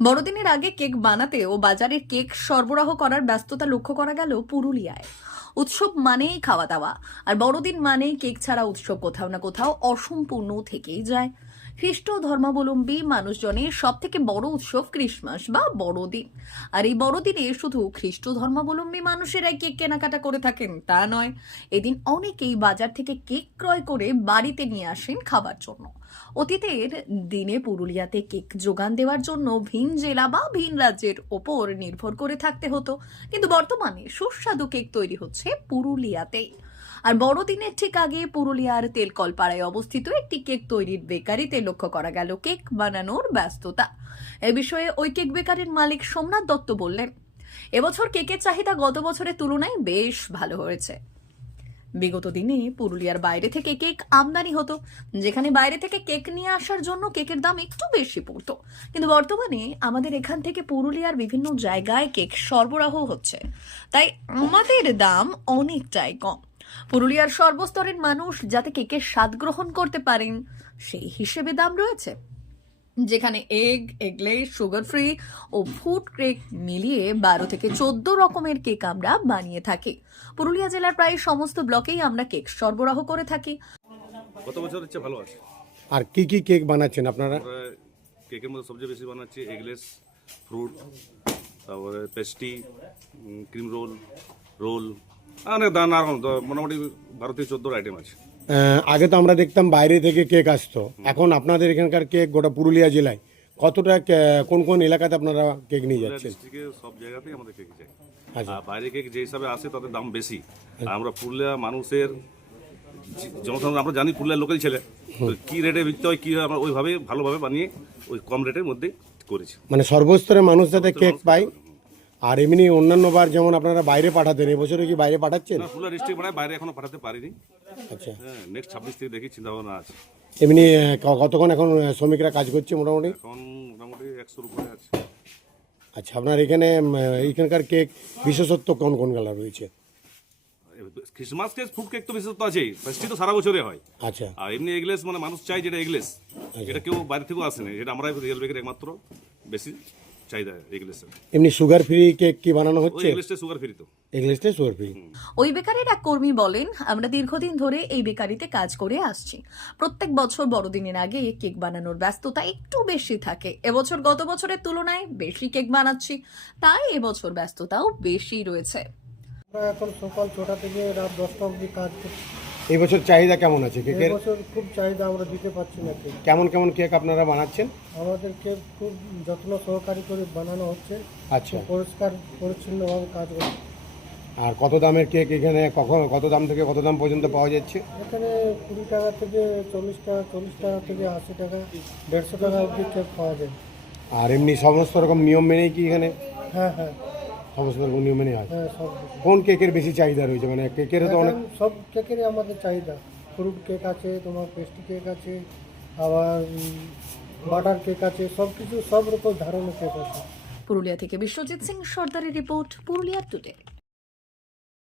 বড়দিনের আগে কেক বানাতে ও বাজারে কেক সরবরাহ করার ব্যস্ততা লক্ষ্য করা গেল পুরুলিয়ায়। উৎসব মানেই খাওয়া দাওয়া, আর বড়দিন মানেই কেক ছাড়া উৎসব কোথাও না কোথাও অসম্পূর্ণ থেকেই যায়। খ্রিস্ট ধর্মাবলম্বী মানুষজনের সব থেকে বড় উৎসব ক্রিসমাস বা বড়দিন। আর এই বড়দিনে শুধু খ্রিস্ট ধর্মাবলম্বী মানুষেরাই কেক কেনাকাটা করে থাকেন, তা নয়। এদিন অনেকেই বাজার থেকে কেক ক্রয় করে বাড়িতে নিয়ে আসেন খাবার জন্য। অতীতের দিনে পুরুলিয়াতে কেক যোগান দেওয়ার জন্য ভিন জেলা বা ভিন রাজ্যের ওপর নির্ভর করে থাকতে হতো। কিন্তু বর্তমানে সুস্বাদু কেক তৈরি হচ্ছে পুরুলিয়াতেই। আর বড়দিনের ঠিক আগে পুরুলিয়ার তেলকলপাড়ায় অবস্থিত একটি কেক তৈরির বেকারিতে লক্ষ্য করা গেল কেক বানানোর ব্যস্ততা। এ বিষয়ে ওই কেক বেকারির মালিক সোমনাথ দত্ত বললেন, এবছর কেকের চাহিদা গত বছরের তুলনায় বেশ ভালো হয়েছে। বিগত দিনে পুরুলিয়ার বাইরে থেকে কেক আমদানি হতো, যেখানে বাইরে থেকে কেক নিয়ে আসার জন্য কেকের দাম একটু বেশি পড়তো। কিন্তু বর্তমানে আমাদের এখান থেকে পুরুলিয়ার বিভিন্ন জায়গায় কেক সরবরাহ হচ্ছে। তাই আমাদের দাম অনেকটাই কম। পুরুলিয়ার সর্বস্তরের মানুষ যাতে কেকের স্বাদ গ্রহণ করতে পারেন সেই হিসেবে দাম রয়েছে। যেখানে এগ এগলেস সুগার ফ্রি ও ফুড কেক মিলিয়ে বারো থেকে চোদ্দ রকমের কেক আমরা বানিয়ে থাকি। পুরুলিয়া জেলার প্রায় সমস্ত ব্লকেই আমরা কেক সরবরাহ করে থাকি। গত বছরের চেয়ে ভালো আছে? আর কি কি কেক বানাচ্ছেন আপনারা? কেকের মধ্যে সবচেয়ে বেশি বানাচ্ছি এগলেস ফ্রুট তারপরে পেস্টি ক্রিম রোল রোল অনেক দান তো মোটামুটি বারো থেকে চোদ্দোর আইটেম আছে। আগে তো আমরা দেখতাম বাইরে থেকে কেক আসতো। এখন আপনাদের এখানকার কেক গোটা পুরুলিয়া জেলায় কতটা কোন কোন এলাকাতে আপনারা কেক নিয়ে যাচ্ছেন? সব জায়গাতেই আমাদের কেক চাই আচ্ছা। আর বাইরে কেক যে হিসাবে আসে তাদের দাম বেশি। আর আমরা পুরুলিয়া মানুষের ধরুন আমরা জানি পুরুলিয়ার লোকাল ছেলে। তো কি রেটে বিকতে হয় কি আমরা ওইভাবে ভালোভাবে বানিয়ে ওই কম রেটের মধ্যে করেছি। মানে সর্বস্তরের মানুষ যাতে কেক পায় আর এমনি অন্যান্য বার যেমন আপনারা বাইরে পাঠাতেন এবছরে কি বাইরে পাঠাচ্ছেন? না পুরুলিয়া ডিস্ট্রিক্ট মানে বাইরে এখনও পাঠাতে পারিনি। আচ্ছা। হ্যাঁ নেক্সট ছাব্বিশ থেকে দেখি চিন্তা ভাবনা আছে। এমনি ক- কতক্ষণ এখন শ্রমিকরা কাজ করছে মোটামুটি? এখন মোটামুটি একশোর উপরে আছে। আচ্ছা আপনার এখানে উম, এইখানকার কেক বিশেষত্ব কোন কোন কালার রয়েছে? ক্রিসমাস কেক ফুড কেক তো বিশেষত আছেই পেস্ট্রি তো সারা বছরে হয়। আচ্ছা। আর এমনি এগলেস মানে মানুষ চাই যেটা এগলেস এটা কেউ বাইরে থেকেও আসে না যেটা আমরাই রিয়েল বেকের একমাত্র বেশি। চাহিদা এগলেসের এমনি সুগার ফ্রি কেক কি বানানো ওই হচ্ছে? এগলেসটা সুগার ফ্রি তো। এগলেসটা সুগার ফ্রি ওই বেকারির এক কর্মী বলেন আমরা দীর্ঘদিন ধরে এই বেকারিতে কাজ করে আসছি। প্রত্যেক বছর বড়দিনের আগে কেক বানানোর ব্যস্ততা একটু বেশি থাকে। এবছর গত বছরের তুলনায় বেশি কেক বানাচ্ছি। তাই এবছর ব্যস্ততাও বেশি রয়েছে। আমরা এখন সকাল ছটা থেকে রাত দশটা অবধি কাজ করছি। এই বছর চাহিদা কেমন আছে কেকের? এবছর খুব চাহিদা আমরা দিতে পারছি না কেক। কেমন কেমন কেক আপনারা বানাচ্ছেন? আমাদের কেক খুব যত্ন সহকারী করে বানানো হচ্ছে। আচ্ছা। পরিষ্কার পরিচ্ছন্নভাবে কাজ করছে আর কত দামের কেক এখানে কখন কত দাম থেকে কত দাম পর্যন্ত পাওয়া যাচ্ছে? এখানে কুড়ি টাকা থেকে চল্লিশ টাকা চল্লিশ টাকা থেকে আশি টাকা দেড়শো টাকা অবধি কেক পাওয়া যায়। আর এমনি সমস্ত রকম নিয়ম মেনেই কি এখানে? হ্যাঁ হ্যাঁ। সমস্ত রকম নিয়ম হয় হ্যাঁ সব কোন কেকের বেশি চাহিদা রয়েছে? মানে কেকের তো অনেক সব কেকেরই আমাদের চাহিদা। ফ্রুট কেক আছে তোমার পেস্ট্রি কেক আছে আবার বাটার কেক আছে সব কিছু সব রকম ধারণের কেক আছে। পুরুলিয়া থেকে বিশ্বজিৎ সিং সর্দারের রিপোর্ট পুরুলিয়া টুডে।